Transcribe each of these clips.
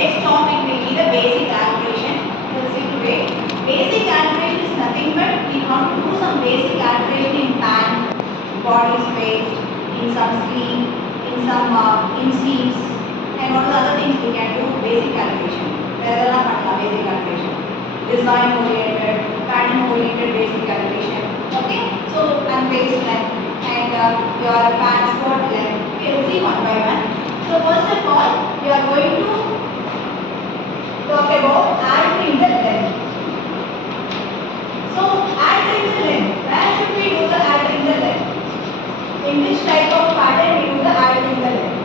Next topic will be the basic calculation. We will see today. Basic calculation is nothing but we have to do some basic calculation in pan, body space, in some sleeve, in some in sleeves, and what are the other things we can do basic calculation. There are basic calculation. Design oriented, pattern oriented basic calculation. Okay, so and waist length and your pant skirt length. We will see one by one. So first of all, we are going to talk about altering the length. So altering the length. Where should we do the altering the length? In which type of pattern we do the altering the length?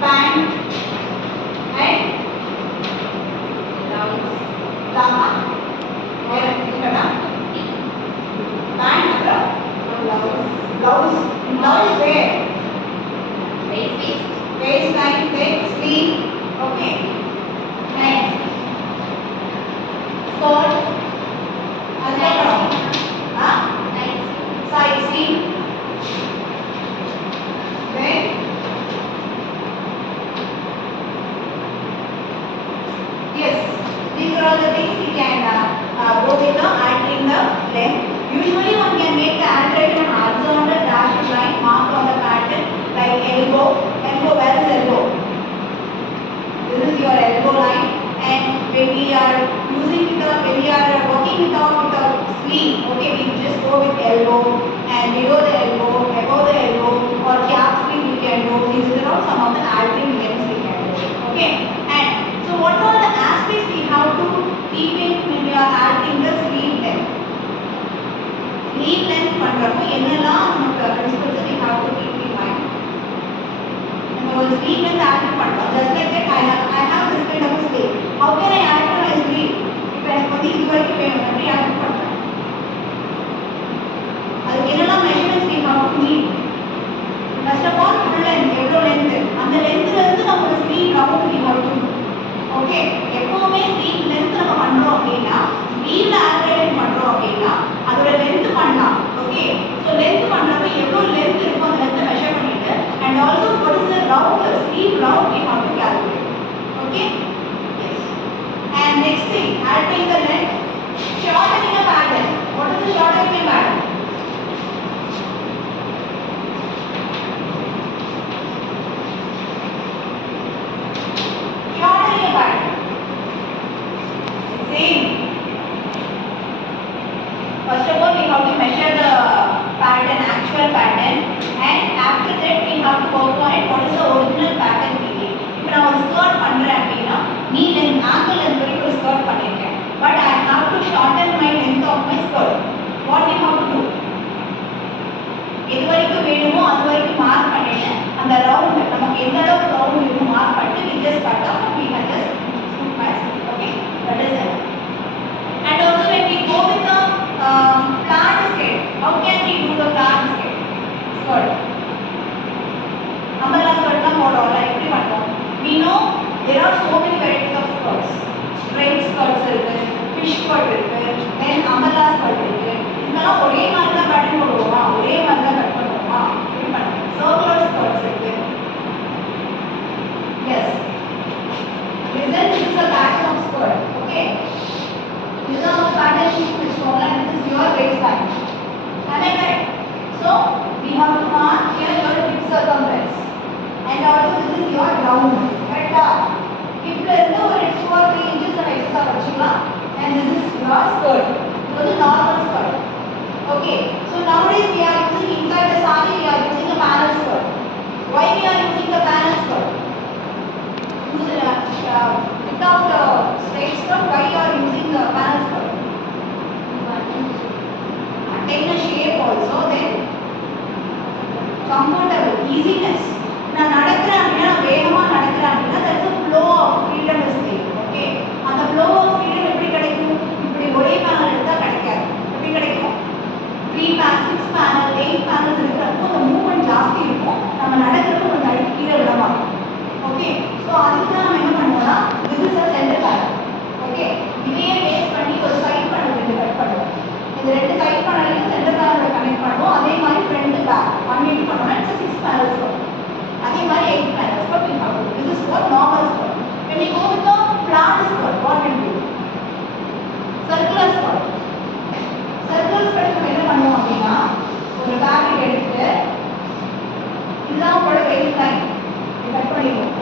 Pant and blouse. Blouse where? Waistline, neck, sleeve. Okay. Next. Skirt. Side seam. Then yes, these are all the things we can go with the altering the length. Usually one can make the altering an horizontal dashed line marked on the pattern like elbow. Elbow, where is elbow? This is your elbow line, and when we are working with the sleeve, okay, we just go with elbow and below the elbow, above the elbow, or cap sleeve we can do. These are all some of the altering lengths we can do. Okay, and so what are the aspects we have to keep in when we are altering the sleeve length? Sleeve length பண்றப்போ என்னெல்லாம் நமக்கு principles we have to keep in mind. And the sleeve length alter பண்றோம். Just like that I have this kind of a sleeve. How can I alter my sleeve? இப்போ எனக்கு வந்து இது வரைக்கும் வேணும் அப்படி alter பண்றேன். அதுக்கு என்னெல்லாம் measurements we have to meet? First of all, full length, எவ்வளோ length? அந்த lengthல இருந்து நம்ம sleeve round we have to do. Okay, எப்பவுமே sleeve length நம்ம பண்றோம் அப்படின்னா sleeve alter பண்றோம் அப்படின்னா அதோட length பண்ணலாம். Okay, so length பண்றப்ப எவ்வளோ length இருக்கும் அந்த length measure பண்ணிட்டு and also what is the round, sleeve round we have to calculate. Okay, yes. And next thing, altering the length, shortening a pattern. What is the shortening a pattern? Shortening a pattern. Same. First of all, we have to measure the pattern, actual pattern, and after that we have to work on it. What is the original pattern we need? இப்போ நான் ஒரு skirt பண்றேன் அப்படின்னா நீ length ankle length வரைக்கும் ஒரு skirt பண்ணிருக்கேன். But I have to shorten my length of my skirt. What we have to do? எது வரைக்கும் வேணுமோ அது வரைக்கும் மார்க் பண்ணிட்டு அந்த ரவுண்ட் நமக்கு எந்த அளவுக்கு ரவுண்ட் வேணும் மார்க் பண்ணிட்டு we just cut off and we can just shoot my skirt. Okay, that is it. And also when we go with the planned skate, how can we do the planned skate? Skirt. Umbrella skirt la போடுறோம்ல எப்படி பண்றோம்? We know there are so many varieties of skirts. Straight skirts இருக்கு, fish skirt இருக்கு, then umbrella skirt இருக்கு. இதெல்லாம் ஒரே மாதிரி தான் pattern போடுவோமா? ஒரே மாதிரி தான் கட் பண்ணுவோமா? எப்படி பண்ணுவோம்? Circular skirts இருக்கு. Yes. This is a pattern of skirt. Okay. This is our pattern sheet which and this is your waistline. Am I correct? So we have to mark here your hip circumference and also this is your round. Correct? Hip la irundhu or 2 or 3 inches நம்ம extra வச்சுக்கலாம் and this is your skirt. This is normal skirt. Okay. So nowadays we are using inside the saree we are using a panel skirt. Why we are using the panel skirt? Without straight skirt, why you are using the panel skirt? Attain a shape also, then comfortable, easiness. நான் நடக்கிறேன் அப்படின்னா நான் வேகமாக நடக்கிறேன் அப்படின்னா there is a flow of freedom is there. Okay, அந்த flow of freedom எப்படி கிடைக்கும்? இப்படி ஒரே பேனல் எடுத்தால் கிடைக்காது. எப்படி கிடைக்கும்? 3 panels, 6 panels, 8 panels இருக்கிறப்போ அந்த மூவ்மெண்ட் ஜாஸ்தி இருக்கும். நம்ம நடக்கிறப்போ கொஞ்சம் அடிக்க கீழே விடலாம். ஓகே, ஸோ அதுக்கு தான் நம்ம என்ன பண்ணுவோம்னா this is a center panel. Okay, இதையே பேஸ் பண்ணி ஒரு சைட் பேனல் ரெண்டு கட் பண்ணுவோம். இந்த ரெண்டு சைட் பேனலையும் சென்டர் பேனலோட கனெக்ட் பண்ணுவோம். அதே மாதிரி ஃப்ரண்ட் பேக் 180 பண்ணோம்னா இட்ஸ் 6 panels வரும். அதே மாதிரி 8 panels. But we have to. This is what normal skirt. இதுதான் உங்களோட பேஸ் லைன் கட் பண்ணிடுவோம்